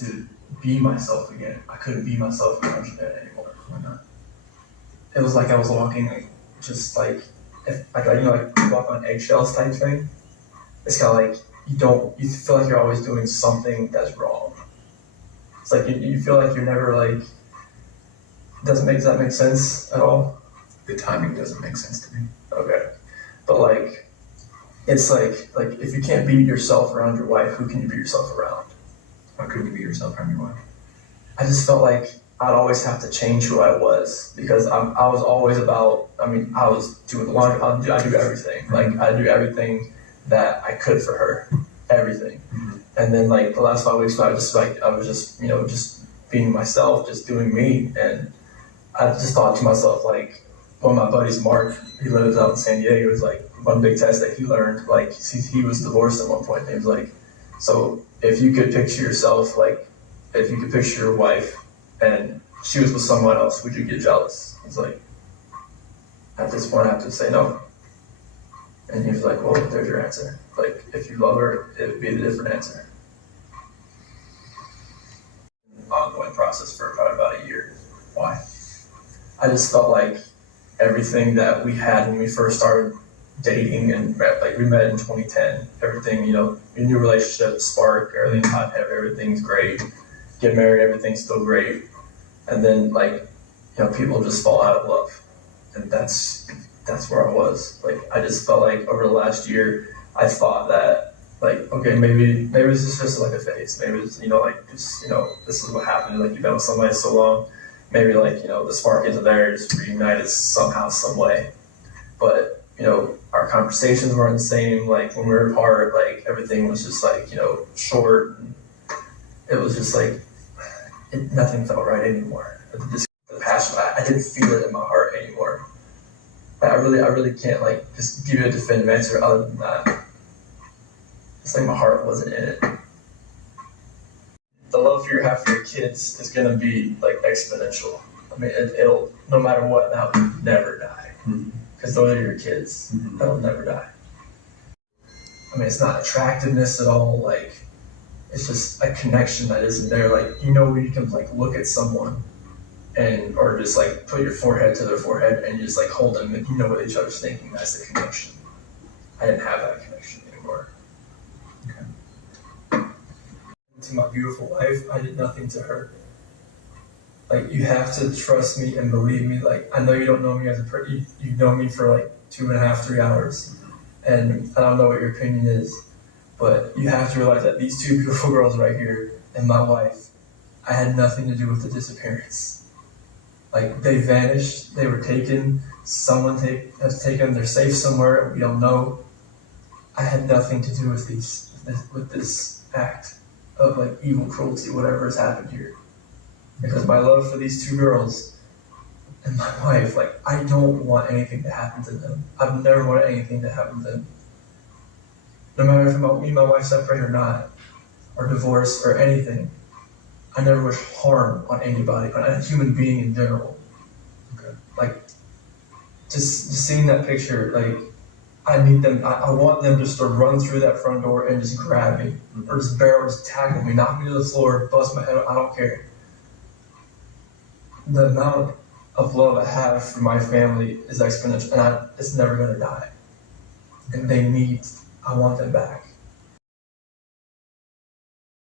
to be myself again. I couldn't be myself around Jeanette anymore. Why not? It was like I was walking just like, you walk on eggshells type thing. It's kind of like you feel like you're always doing something that's wrong. It's like you feel like you're never like, does that make sense at all? The timing doesn't make sense to me. Okay. But like, it's like if you can't be yourself around your wife, who can you be yourself around? Why couldn't you be yourself around your wife? I just felt like I'd always have to change who I was because I was always about, I was doing the laundry, I do everything. Like, I do everything that I could for her. Everything. Mm-hmm. And then like the last 5 weeks, I was just being myself, just doing me. And I just thought to myself, like, one of my buddies, Mark, he lives out in San Diego, it was like one big test that he learned, like he was divorced at one point. And he was like, so if you could picture yourself, like if you could picture your wife and she was with someone else, would you get jealous? He's like, at this point I have to say no. And he was like, well, there's your answer. Like, if you love her, it would be the different answer. Ongoing process for probably about a year. Why? I just felt like everything that we had when we first started dating and we met in 2010, everything, your new relationship, spark, everything's hot, everything's great. Get married, everything's still great. And then people just fall out of love. And that's where I was. Like, I just felt like over the last year, I thought that, like, okay, maybe this is just like a phase. Maybe it's, this is what happened. Like, you've been with somebody so long. Maybe, the spark isn't there, just reunited somehow, some way. But, our conversations weren't the same. Like, when we were apart, like, everything was just, short. It was just, nothing felt right anymore. The passion, I didn't feel it in my heart anymore. I really can't, just give you a definitive answer other than that. It's like my heart wasn't in it. The love you have for your kids is going to be, exponential. I mean, it'll, no matter what, that will never die. Because those are your kids. Mm-hmm. That'll never die. I mean, it's not attractiveness at all. Like, it's just a connection that isn't there. Like, where you can, look at someone or just put your forehead to their forehead and just hold them and you know what each other's thinking. That's the connection. I didn't have that connection anymore. Okay. To my beautiful wife, I did nothing to her. You have to trust me and believe me. I know you don't know me as a person. You know me for 2.5, 3 hours. And I don't know what your opinion is, but you have to realize that these two beautiful girls right here and my wife, I had nothing to do with the disappearance. They vanished, they were taken, someone has taken them, they're safe somewhere, we don't know. I had nothing to do with this act of evil cruelty, whatever has happened here. Because my love for these two girls and my wife, I don't want anything to happen to them. I've never wanted anything to happen to them. No matter if me and my wife separate or not, or divorce or anything, I never wish harm on anybody, on a human being in general. Okay. Just seeing that picture, I need them, I want them just to run through that front door and just grab me, or just just tackle me, knock me to the floor, bust my head, I don't care. The amount of love I have for my family is exponential, and it's never going to die. And I want them back.